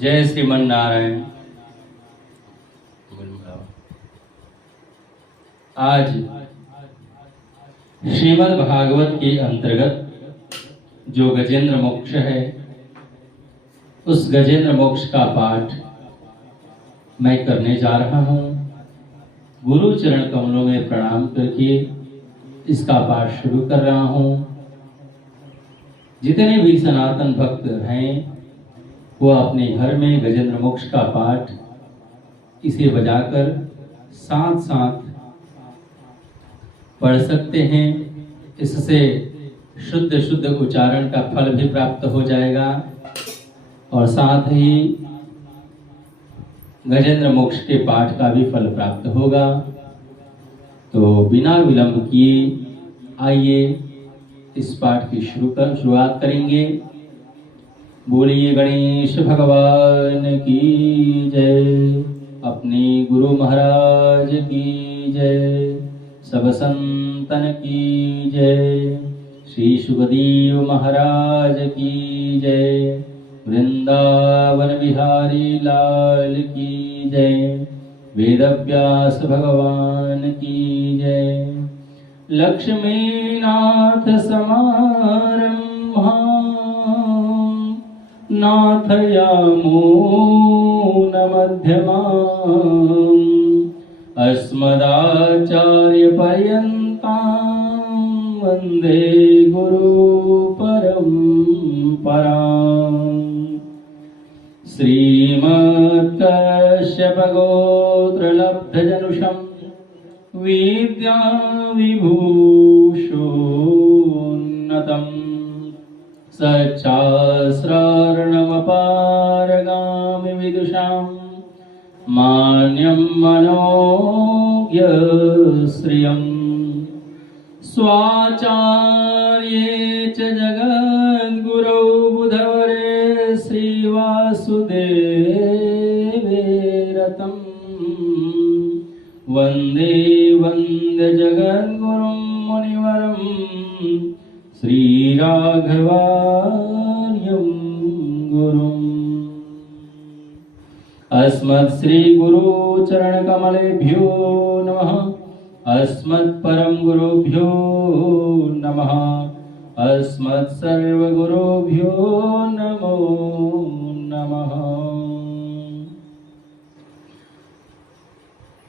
जय श्रीमन नारायण। आज श्रीमद् भागवत के अंतर्गत जो गजेंद्र मोक्ष है, उस गजेंद्र मोक्ष का पाठ मैं करने जा रहा हूँ। गुरु चरण कमलों में प्रणाम करके इसका पाठ शुरू कर रहा हूँ। जितने भी सनातन भक्त हैं वो अपने घर में गजेंद्र मोक्ष का पाठ इसे बजाकर साथ साथ पढ़ सकते हैं। इससे शुद्ध शुद्ध उच्चारण का फल भी प्राप्त हो जाएगा और साथ ही गजेंद्र मोक्ष के पाठ का भी फल प्राप्त होगा। तो बिना विलंब किए आइए इस पाठ की शुरुआत करेंगे। बोलिए गणेश भगवान की जय, अपने गुरु महाराज की जय, सब संतन की जय, श्री सुखदेव महाराज की जय, वृंदावन बिहारी लाल की जय, वेदव्यास भगवान की जय। लक्ष्मीनाथ समारंभा नाथयामो न मध्यमाम् अस्मदाचार्य पर्यन्तां वन्दे गुरु परम्पराम्। श्रीमत्कश्यप गोत्रलब्धजनुषं विद्या विभूषोन्नतम् सच्छास्रार्णवपारगामि विदुषां मान्यं मनोज्ञश्रियम् स्वाचार्ये च जगद्गुरौ बुधवरे श्रीवासुदेवे रतं वन्दे वन्दे जगद्गुरुं मुनिवरम् श्रीराघवार्यं गुरुम्। अस्मत् श्री गुरु चरण कमलेभ्यो नमः। अस्मत् परम गुरुभ्यो नमः। अस्मत् सर्व गुरुभ्यो नमो नमः।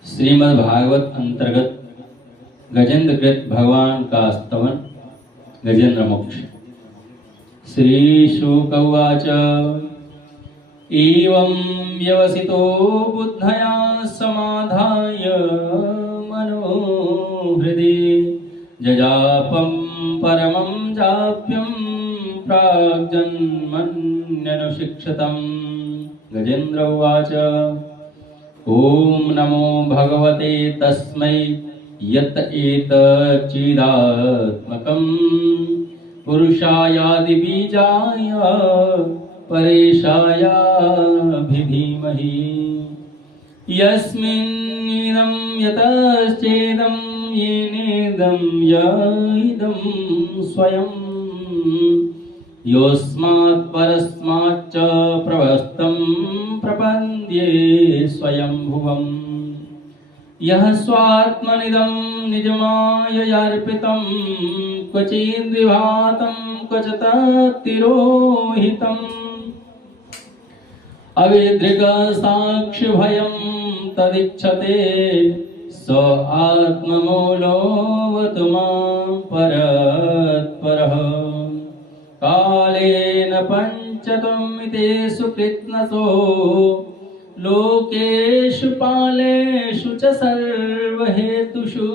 श्रीमद् भागवत अंतर्गत गजेंद्र कृत भगवान का स्तवन गजेंद्र मोक्ष। श्री शुक उवाच एवं व्यवसितो बुद्धया समाधाय मनो हृदि जजापं परमं जाप्यं प्राग्जन्मन्यनुशिक्षितं। गजेंद्र उवाच ओम नमो भगवते तस्मै यत एतच्चिदात्मकं पुरुषायादि बीजाय परेशायाभिधीमहि। यस्मिन्निदं यतश्चेदं येनेदं यइदं स्वयं योऽस्मात् परस्माच्च प्रवस्तं प्रपद्ये स्वयंभुवम्। यः स्वात्मनिदं निजमाययार्पितं क्वचिद्विभातं क्वच तत्तिरोहितम् अविद्रिकसाक्षिभयं तदिच्छते स आत्ममूलोऽवतु मां परत्परः। कालेन पञ्चत्वमितेषु कृत्स्नसो लोकेषु पालेषु च सर्वहेतुषु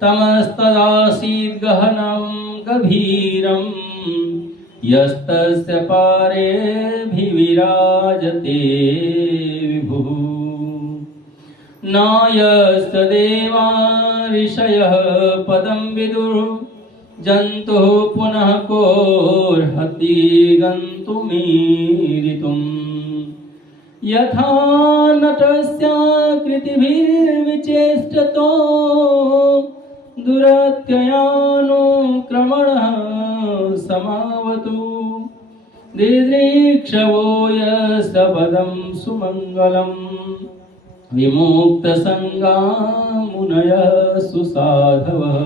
तमस्तदासीद् गहनं गभीरं यस्तस्य पारेऽभिविराजते विभुः। न यस्य देवा ऋषयः पदं विदुः जन्तुः पुनः कोऽर्हति गन्तुमीरितुम्। यथा नटस्याकृतिभिर्विचेष्टतो दुरत्ययानुक्रमणः समावतु दिदृक्षवो यस्तपदं सुमङ्गलम् विमुक्तसङ्गा मुनयः सुसाधवः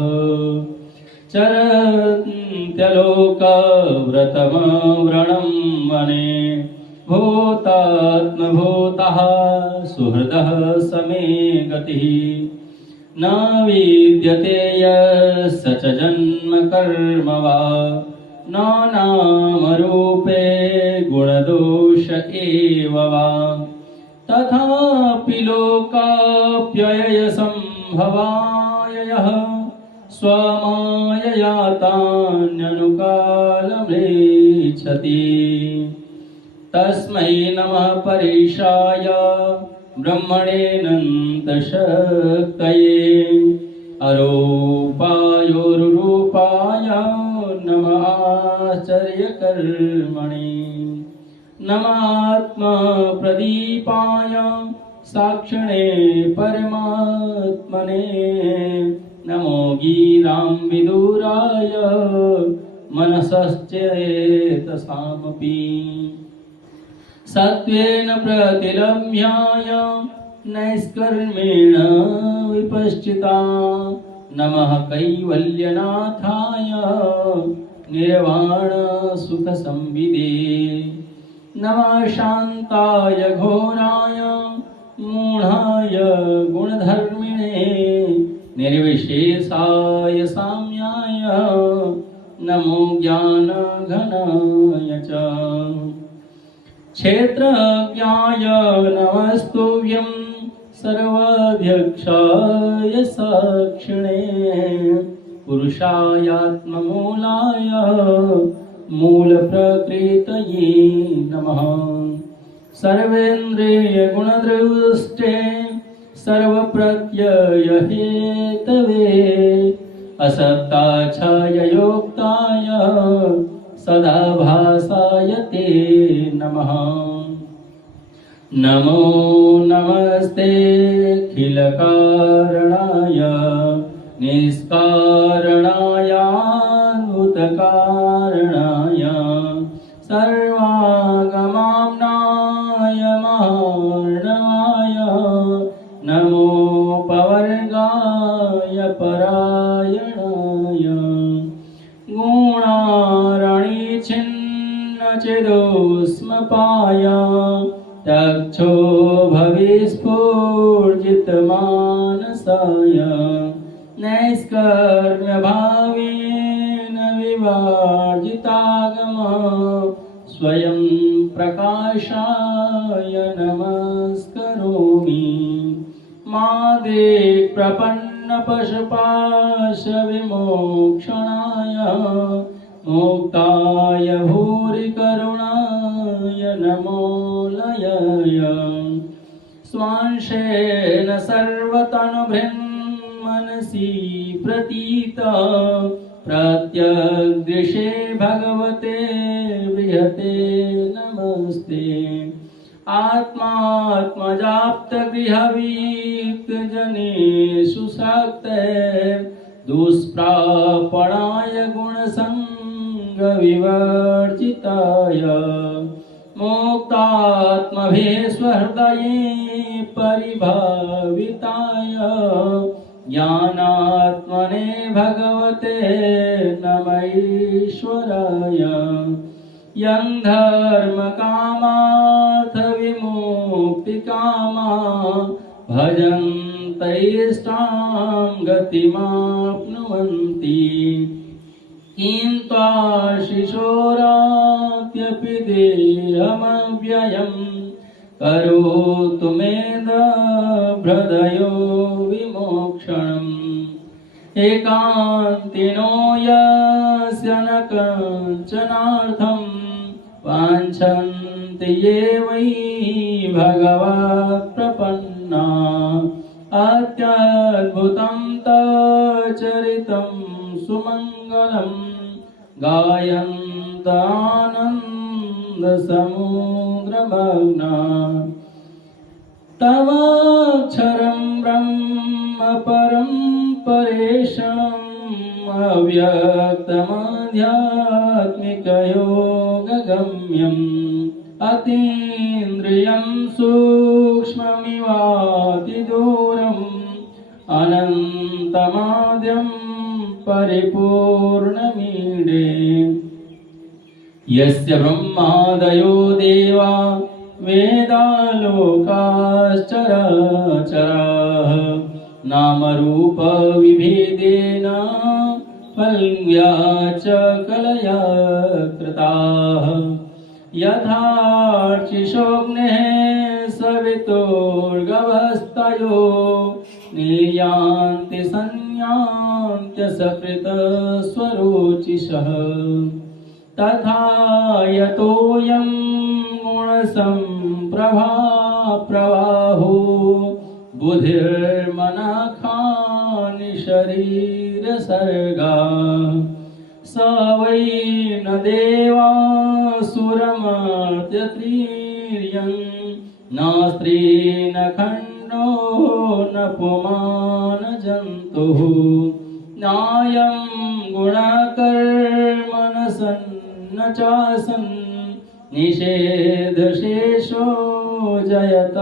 चरन्त्यलोकव्रतमव्रणं वने भूतात्मभूतः सुहृदः समे गतिः न विद्यते यस्य च जन्म कर्म वा न नामरूपे गुणदोष एव वा तथापि लोकाप्ययसम्भवाय यः स्वमायया तान्यनुकालमृच्छति तस्मै नमः परेशाय ब्रह्मणेऽनन्तशक्तये अरूपायोरुरूपाय नमः आश्चर्यकर्मणे नमात्मप्रदीपाय साक्षिणे परमात्मने नमो गीरां विदुराय मनसश्चेतसामपि सत्त्वेन प्रतिलभ्याय नैष्कर्मेण विपश्चिता नमः कैवल्यनाथाय निर्वाणसुखसंविदे नमः शान्ताय घोराय मूढाय गुणधर्मिणे निर्विशेषाय साम्याय नमो ज्ञानघनाय च क्षेत्रज्ञाय नमस्तुभ्यं सर्वाध्यक्षाय साक्षिणे पुरुषायात्ममूलाय मूलप्रकृतये नमः सर्वेन्द्रियगुणदृष्टे सर्वप्रत्ययहेतवे असक्ताच्छाययोक्ताय सदाभासाय ते नमः नमो नमस्ते अखिलकारणाय निष्कारणायाद्भुतकारणाय सर्वागमाम्नाय महार्णवाय नमो पवर्गाय परायणाय गुणारणिछिन्नचिदोष्मपाय तक्षो भविस्फूर्जितमानसाय नैष्कर्म्यभावेन विवर्जितागम स्वयं प्रकाशाय नमस्करोमि मादे प्रपन्नपशुपाशविमोक्षणाय मुक्ताय भूरि करुणाय नमो लयाय स्वांशेन सर्वतनुभृन्मनसि प्रतीत प्रत्यग्दृशे भगवते बृहते नमस्ते आत्मात्मजाप्तगृहवीक्तजनेषु शक्ते दुष्प्रापणाय गुणसङ्गविवर्जिताय मुक्तात्मभेस्वहृदये परिभाविताय ज्ञानात्मने भगवते नमः यं धर्मकामार्थविमुक्तिकामा भजन्तैष्टां गतिमाप्नुवन्ति किं त्वाशिशोरात्यपि देहमव्ययं करोतु मेदभृदयो विमोक्षणम् एकान्तिनो यस्य न कञ्चनार्थं वाञ्छन्ति ये वै भगवत्प्रपन्ना अत्यद्भुतं तच्चरितं सुमङ्गलं गायन्तानन्दसमुद्रमग्ना तवाक्षरं ब्रह्म परं परेशम् अव्यक्तमाध्यात्मिकयोगगम्यम् अतीन्द्रियं सूक्ष्ममिवातिदूरम् अनन्तमाद्यं परिपूर्णमीडे यस्य ब्रह्मादयो देवा वेदालोकाश्चराचराः नामरूपविभेदेन पल्व्या च कलया कृताः यथार्चिषोऽग्नेः सवितुर्गवस्तयो निर्यान्ति संयान्त्यसकृतस्वरोचिषः तथा यतोऽयं गुणसम्प्रभा प्रवाहो बुद्धिर्मनखानि शरीरसर्गा स वै न देवासुरमर्त्यत्रीर्यं न स्त्री न खण्डो न पुमान जन्तुः नायं गुणकर्मण सन्न चासन् निषेधशेषो जयतादशेषः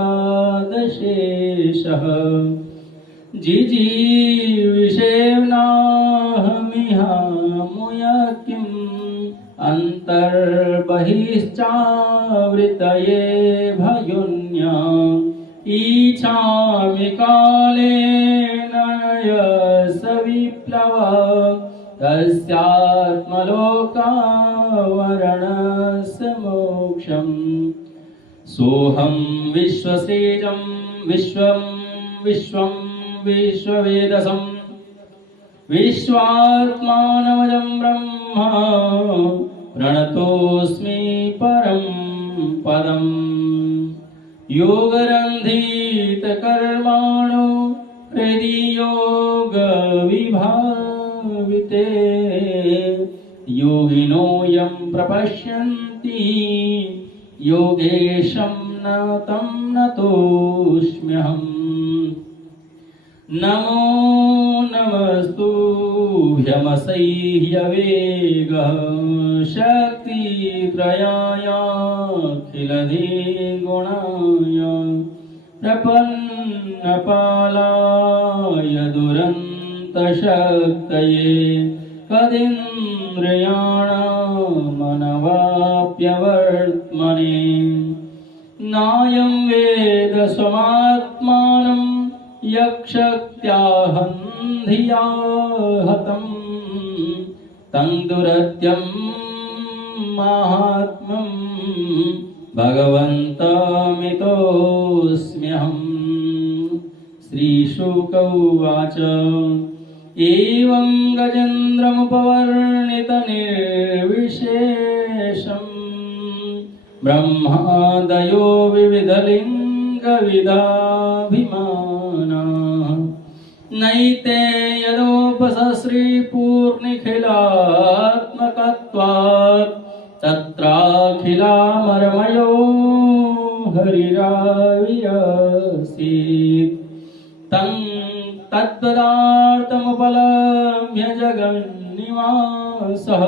जिजीविषेव्नाहमिहामुया किम् अन्तर्बहिश्चावृतये भयोन्या इच्छामि कालेन यस्य विप्लव तस्यात्मलोकावरणस्य मोक्षम् सोऽहं विश्वसेजं विश्वं विश्वं विश्ववेदसं विश्वात्मानमजं ब्रह्म प्रणतोऽस्मि परं पदम् योगरन्धितकर्माणो हृदि योगविभाविते योगिनो यं प्रपश्यन्ति योगेशं न तं नतोऽस्म्यहम् नमो नमस्तुभ्यमसह्यवेगः शक्तित्रयायाखिलधिगुणाय प्रपन्नपालाय दुरन्तशक्तये कदिन्द्रियाणामनवाप्यवर्त्मने नायं वेद स्वमात्मानं यक्षक्त्याहं धिया हतं तं दुरत्यं माहात्म्यं भगवन्तमितोऽस्म्यहम् श्रीशुक उवाच एवं गजेन्द्रमुपवर्णितनिर्विशेषम् ब्रह्मादयो विविधलिङ्गविदाभिमाना नैते यदोपसश्रीपूर्णिखिलात्मकत्वात् तत्राखिलामरमयो हरिराविरसीत् तं तत्पदार्थमुपलभ्य जगन्निवासः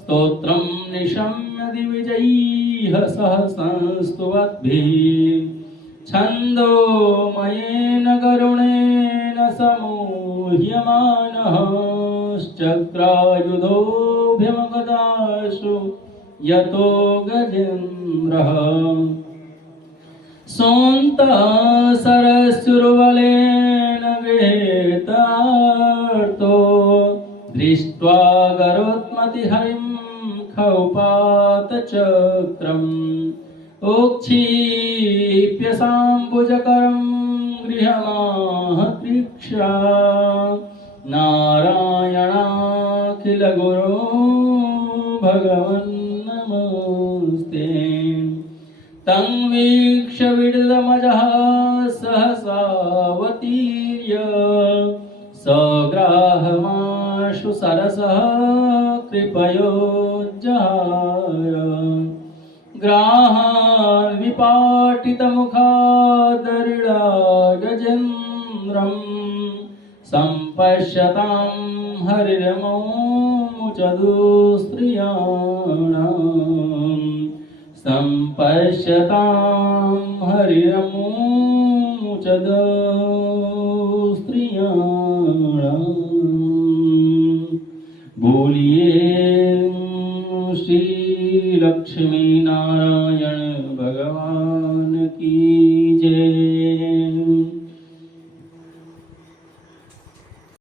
स्तोत्रं निशम्य दिविजैः सह संस्तुवद्भिः छन्दोमयेन करुणेन समूह्यमानः चक्रायुधोऽभ्यमगदाशु यतो गजेन्द्रः सोऽन्तः सरस्युर्बलेन गृहीतार्तो दृष्ट्वा गरोत्मतिहरिं खौपातचक्रम् उक्षिप्य साम्बुजकरं गृहमाह तीक्षा नारायणाखिलगुरो भगवन्नमस्ते तं वीक्ष्य विडलमजः सहसावतीर्य सग्राहमाशु सरसः कृपयोज्जहार ग्राहान् विपाटितमुखादरिडा गजेन्द्रं सम्प पश्यतां हरिरमुचदुस्त्रियाणाम् सम्पश्यतां हरिरमुचदुस्त्रियाणाम्। बोलिए श्री लक्ष्मी नारायण भगवान की